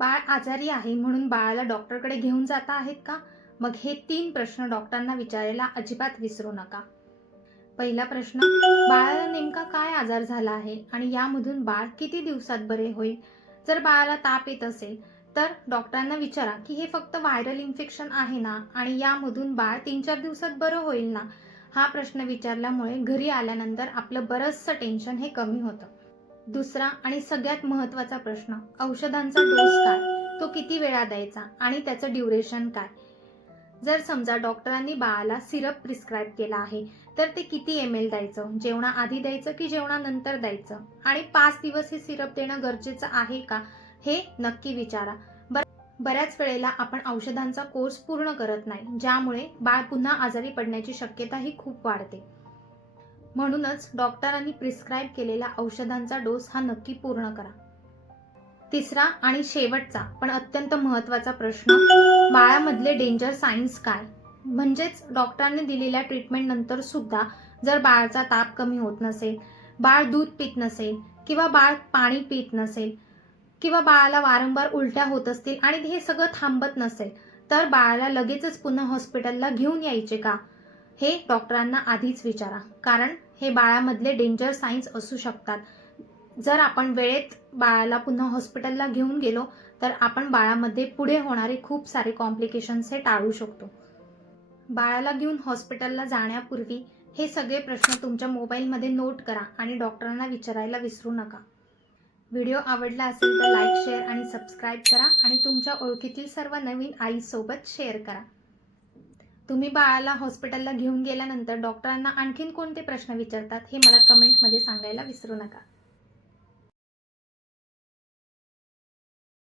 बाळ आजारी आहे म्हणून बाळाला डॉक्टरकडे घेऊन जाता आहेत का? मग हे 3 प्रश्न डॉक्टरांना विचारायला अजिबात विसरू नका. पहिला प्रश्न, बाळाला नेमका काय आजार झाला आहे आणि यामधून बाळ किती दिवसात बरे होईल? जर बाळाला ताप येत असेल तर डॉक्टरांना विचारा की हे फक्त व्हायरल इन्फेक्शन आहे ना आणि यामधून बाळ 3-4 दिवसात बरं होईल ना? हा प्रश्न विचारल्यामुळे घरी आल्यानंतर आपलं बरंचसं टेन्शन हे कमी होतं. दुसरा आणि सगळ्यात महत्त्वाचा प्रश्न, औषधांचा डोस काय? तो किती वेळा द्यायचा आणि त्याचं ड्युरेशन काय? जर समजा डॉक्टरांनी बाळाला सिरप प्रिस्क्राईब केला आहे तर ते किती ml द्यायचं, जेवणाआधी द्यायचं की जेवणानंतर द्यायचं आणि 5 दिवस हे सिरप देणं गरजेचं आहे का, हे नक्की विचारा. बऱ्याच वेळेला आपण औषधांचा कोर्स पूर्ण करत नाही, ज्यामुळे बाळ पुन्हा आजारी पडण्याची शक्यताही खूप वाढते. म्हणूनच डॉक्टरांनी प्रिस्क्राईब केलेल्या औषधांचा डोस हा नक्की पूर्ण करा. तिसरा आणि शेवटचा पण अत्यंत महत्त्वाचा प्रश्न, बाळामधले डेंजर सायन्स काय? म्हणजेच डॉक्टरांनी दिलेल्या ट्रीटमेंट नंतर सुद्धा जर बाळाचा ताप कमी होत नसेल, बाळ दूध पीत नसेल किंवा बाळ पाणी पीत नसेल किंवा बाळाला वारंवार उलट्या होत असतील आणि हे सगळं थांबत नसेल, तर बाळाला लगेचच पुन्हा हॉस्पिटलला घेऊन यायचे का? हे डॉक्टरांना आधीच विचारा, कारण हे बाळामधले डेंजर सायन्स असू शकतात. जर आपण वेळेत बाळाला पुन्हा हॉस्पिटलला घेऊन गेलो तर आपण बाळामध्ये पुढे होणारे खूप सारे कॉम्प्लिकेशन्स हे टाळू शकतो. बाळाला घेऊन हॉस्पिटलला जाण्यापूर्वी हे सगळे प्रश्न तुमच्या मोबाईलमध्ये नोट करा आणि डॉक्टरांना विचारायला विसरू नका. व्हिडिओ आवडला असेल तर लाईक, शेअर आणि सबस्क्राईब करा आणि तुमच्या ओळखीतील सर्व नवीन आईसोबत शेअर करा. तुम्ही बाळाला हॉस्पिटलला घेऊन गेल्यानंतर डॉक्टरांना आणखीन कोणते प्रश्न विचारतात हे मला कमेंटमध्ये सांगायला विसरू नका.